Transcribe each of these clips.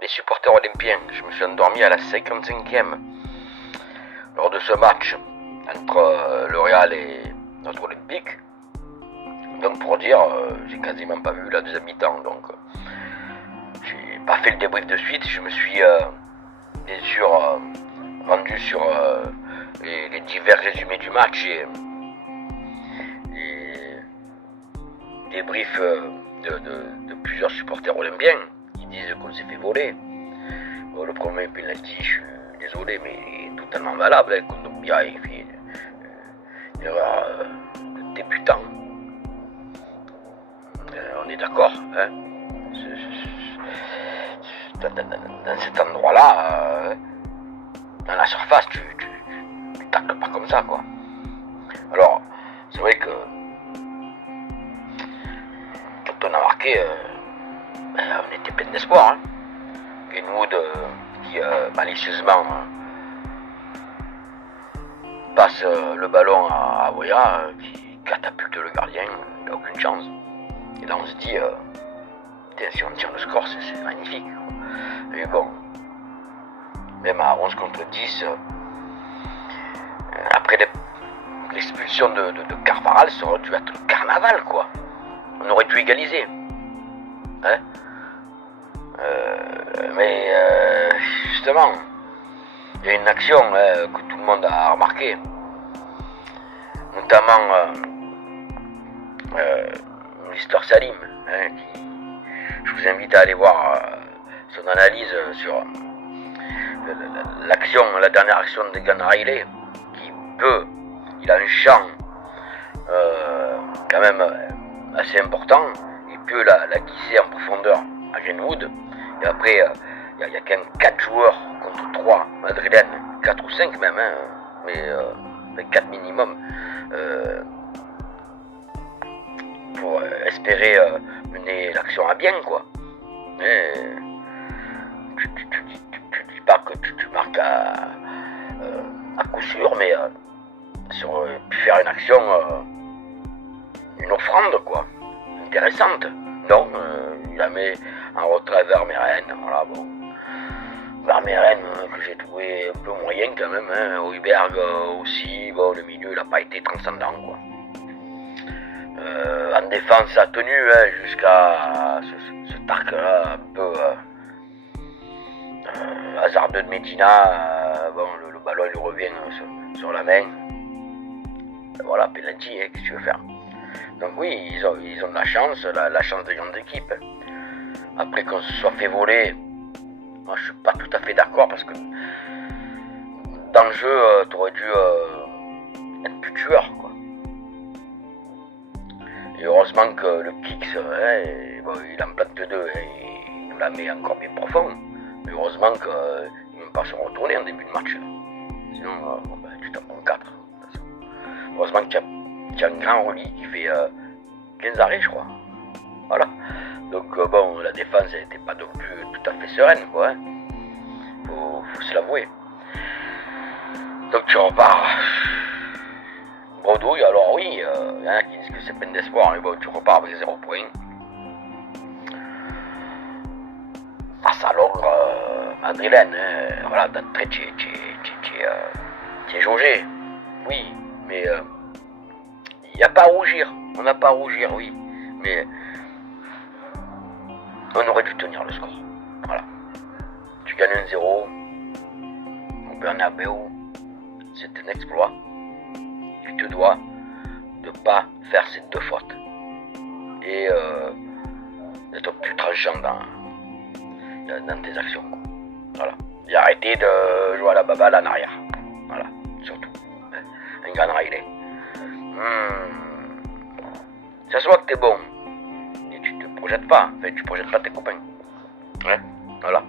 les supporters olympiens. Je me suis endormi à la 55e lors de ce match entre le Real et notre Olympique. Donc pour dire, j'ai quasiment pas vu la deuxième mi-temps. Donc j'ai pas fait le débrief de suite. Je me suis bien sûr rendu sur les divers résumés du match et débrief de plusieurs supporters olympiens qui disent qu'on s'est fait voler. Bon, le premier penalty, je suis désolé, mais il est totalement valable. Hein. Kondogbia, il fait une erreur de débutant. On est d'accord. Hein. Dans cet endroit-là, dans la surface, tu tacles pas comme ça, quoi. Alors, c'est vrai que quand on a marqué, on était plein d'espoir. Hein. Greenwood qui malicieusement passe le ballon à Voya, qui catapulte le gardien, il n'a aucune chance. Et là on se dit, si on tient le score, c'est magnifique. Quoi. Mais bon, même à 11 contre 10, après l'expulsion de Carvaral, ça aurait dû être le carnaval, quoi. On aurait dû égaliser. Hein, mais justement, il y a une action que tout le monde a remarqué, notamment Mister Salim, qui, je vous invite à aller voir son analyse sur l'action, la dernière action de Gana Riley, qui il a un champ quand même assez important, il peut la glisser en profondeur à Greenwood, et après il y a quand même 4 joueurs contre 3 madrilènes, 4 ou 5 même, hein, mais 4 minimum, pour espérer mener l'action à bien, quoi. Mais tu dis pas que tu marques à coup sûr, mais sur faire une action, une offrande, quoi, intéressante. Non, il la met en retrait vers Meren, voilà, bon. Vers Meren, que j'ai trouvé un peu moyen quand même, hein. Højbjerg aussi, bon, le milieu, il n'a pas été transcendant, quoi. En défense, ça a tenu, hein, jusqu'à ce tac-là, un peu hasardeux de Medina, bon, le ballon, il revient sur la main. Voilà, penalty, hein, qu'est-ce que tu veux faire? Donc oui, ils ont de la chance des grandes équipes. Après qu'on se soit fait voler, moi je suis pas tout à fait d'accord, parce que dans le jeu, t'aurais dû être plus tueur, quoi. Et heureusement que le Kicks, bon, il en plante 2 et il nous la met encore bien profond. Mais heureusement qu'il ne peut pas se retourner en début de match. Sinon, tu t'en prends 4. Heureusement que tu as un grand Rolly qui fait 15 arrêts, je crois. Voilà. Donc bon, la défense n'était pas non plus tout à fait sereine, quoi. Hein. Faut se l'avouer. Donc tu repars. Bredouille, alors oui, il y en a qui disent que c'est peine d'espoir, mais bon, tu repars avec 0 points. Face à l'ogre madrilène, voilà, d'entrée, tu es jaugé. Oui, mais il n'y a pas à rougir. On n'a pas à rougir, oui. Mais on aurait dû tenir le score. Voilà. Tu gagnes 1-0 au Bernabéu. C'est un exploit. Tu te dois de ne pas faire ces 2 fautes. Et d'être plus tranchant dans tes actions. Quoi. Voilà. Et arrêter de jouer à la baballe en arrière. Voilà. Surtout. Un Gana Riley. Ça se voit que t'es bon. Et tu te projettes pas. Enfin, tu projettes pas tes copains. Ouais. Voilà.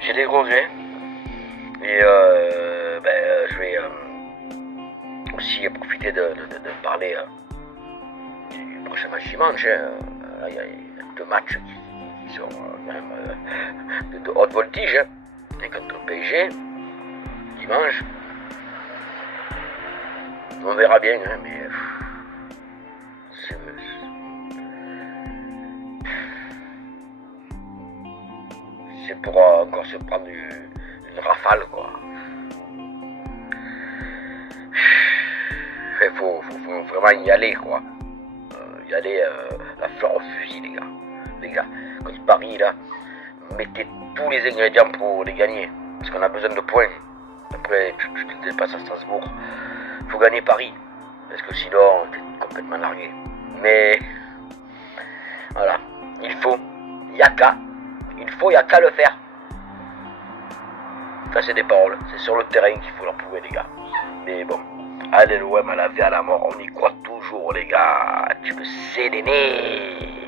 J'ai des regrets. Et je vais aussi profiter de parler du prochain match dimanche. Là, il y a 2 matchs qui sont quand même de haute voltige. Et contre le PSG, dimanche. On verra bien, hein, mais c'est pour encore se prendre une rafale, quoi. Il faut vraiment y aller, quoi. Y aller la fleur au fusil, les gars. Les gars, contre Paris, là, mettez tous les ingrédients pour les gagner. Parce qu'on a besoin de points. Après, tu te dépasses à Strasbourg. Faut gagner Paris. Parce que sinon, t'es complètement largué. Mais, voilà. Il faut. Y a qu'à le faire. Ça, c'est des paroles. C'est sur le terrain qu'il faut leur prouver, les gars. Mais bon. Allez, l'OM à la vie, à la mort. On y croit toujours, les gars. Tu me sais, Déné.